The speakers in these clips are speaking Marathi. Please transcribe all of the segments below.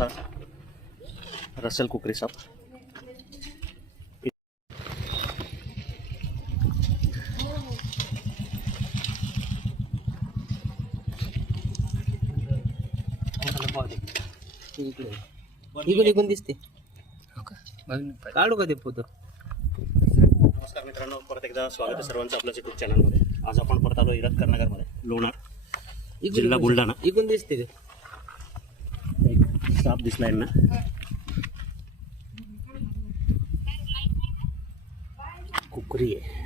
छोटासा रसेल कुकरी साप. इकडून दिसते काढू का ते फोटो. नमस्कार मित्रांनो, परत एकदा स्वागत आहे सर्वांचं आपल्या यूट्यूब चॅनलमध्ये. आज आपण परत आलो इरतकरनगरमध्ये, लोणार जिल्हा बुलढाणा. इकडून दिसते ते एक साप दिसला यांना. कुकरी आहे.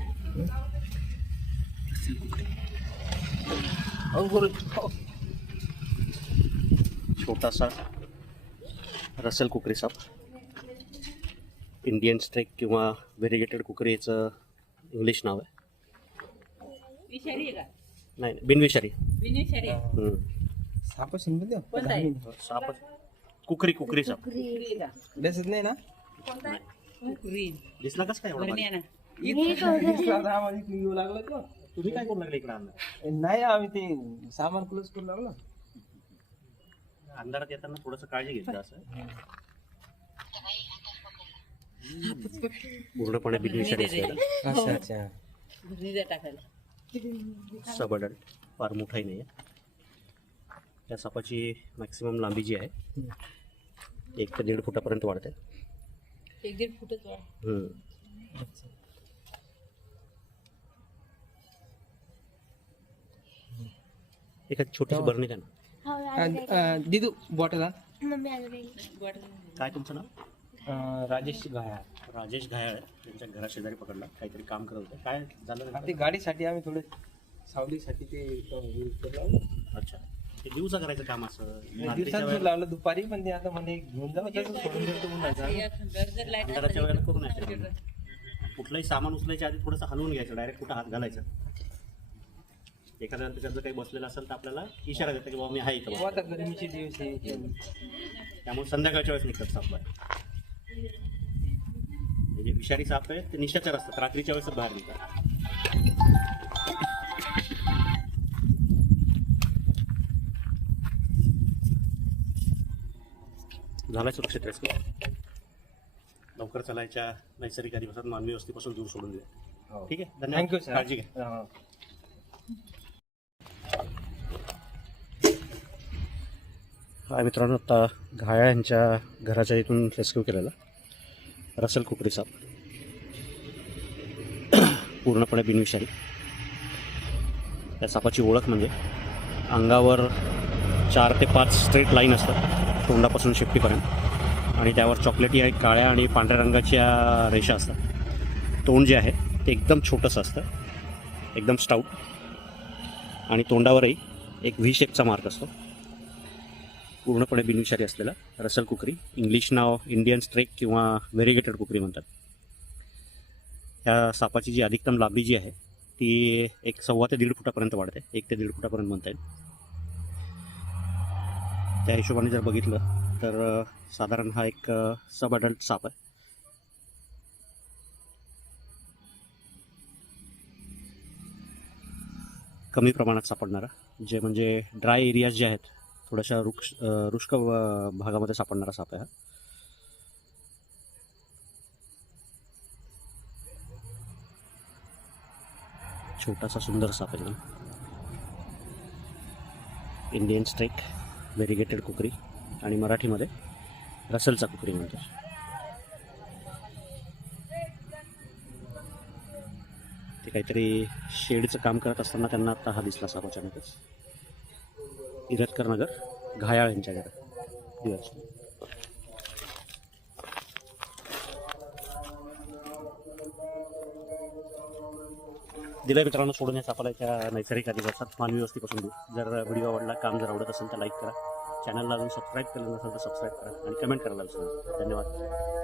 छोटासा रसेल कुकरी साप. इंडियन स्ट्रेक किंवा व्हेरिगेटेड कुकरी याचं इंग्लिश नाव आहे. विषारी आहे का? नाही, बिनविषारी. बिनविषारी आहे. साप शिंपले कोणता आहे? साप कुकरी साप. कुकरी का? दिसत नाही ना. कोणता आहे? कुकरी. दिसला कसं काय एवढा बरं नाही बारीक? ना. आम्हाला लागलं का तुम्ही काय करू लागले इकडे अंधार? नाही, आम्ही ते सामान क्लोज करून लागलो. अंधारात येताना थोडंसं काळजी घ्यायचं. असं पूर्णपणे बिनविषारी असलेला अच्छा अच्छा. घरी टाकायला. सब अडल्ट, फार मोठाही नाही आहे. त्या सापाची मॅक्सिमम लांबी जी आहे 1 ते 1.5 फुटापर्यंत वाढते. 1-1.5 फुटच वाढ. एखादी छोटीशी बरणी द्या ना. दिदू बॉटल काय तुमचं नाव? राजेश घाया. राजेश घायाळ. त्यांच्या घराशेजारी पकडला, काहीतरी काम करत होतं. काय झालं ते नेमकं? गाडीसाठी आम्ही थोडे सावलीसाठी ते अच्छा, ते दिवसा करायचं काम असं रात्रीच्या दिवसात वेळेला- लावलं दुपारी, पण ते आता म्हणजे घेऊन जाऊ तसं सोडून देतो उन्हाचा. जर लाईट अंधाराच्या वेळेला करू नये. कुठलंही सामान उचलायच्या आधी थोडंसं हलवून घ्यायचं, डायरेक्ट कुठं हात घालायचा. एखाद्या त्याच्यात जर काही बसलेलं असेल तर आपल्याला इशारा देतं की बाबा मी आहे इथं. आता गरमीचे दिवस आहे. त्यामुळे संध्याकाळच्या वेळेस निघतात साप बाहेर. म्हणजे विषारी साप आहे ते निशाचर असतात, रात्रीच्या वेळेस बाहेर निघतात. झालाय सुरक्षित रेस्क्यू. लवकर चालायच्या नैसर्गिक अधिवासात मानवी वस्तीपासून दूर सोडून दिले. ठीक आहे, धन्यवाद. Thank you sir. काळजी घ्या. हा मित्रांनो, आता घायाळ यांच्या घराच्या इथून रेस्क्यू केलेला रसेल कुकरी साप. पूर्णपणे बिनविषारी. त्या सापाची ओळख म्हणजे अंगावर 4 ते 5 स्ट्रेट लाईन असतात तोंडापासून शेपटीपर्यंत, आणि त्यावर चॉकलेटी आणि काळ्या आणि पांढऱ्या रंगाच्या रेषा असतात. तोंड जे आहे ते एकदम छोटंसं असतं, एकदम स्टाऊट, आणि तोंडावरही एक व्ही शेपचा मार्क असतो. पूर्णपणे बिनविषारी असलेला रसेल कुकरी. इंग्लिश नाव इंडियन स्ट्रेक किंवा व्हेरिगेटेड कुकरी म्हणतात. ह्या सापाची जी अधिकतम लांबी जी आहे ती 1.25 ते 1.5 फुटापर्यंत वाढते. 1 ते 1.5 फुटापर्यंत म्हणता येईल. त्या हिशोबाने जर बघितलं तर साधारण हा एक सब अडल्ट साप आहे. कमी प्रमाणात सापडणारा, जे म्हणजे ड्राय एरियाज जे आहेत, थोड्याशा रुष्क भागामध्ये सापडणारा साप आहे हा. छोटासा सुंदर साप आहे. इंडियन स्ट्रेक, व्हेरिगेटेड कुकरी, आणि मराठीमध्ये रसेलचा कुकरी म्हणतात. ते काहीतरी शेडचं काम करत असताना त्यांना आता हा दिसला साप अचानकच. इरतकरनगर, घायाळ यांच्या घरात दिवस. दिल्या मित्रांनो सोडून या सापाला त्या नैसर्गिक अधिवासात मानवी वस्तीपासून दूर. जर व्हिडिओ आवडला, काम जर आवडत असेल तर लाईक करा. चॅनलला अजून सबस्क्राईब केलं नसेल तर सबस्क्राईब करा आणि कमेंट करायला विसरू नका. धन्यवाद.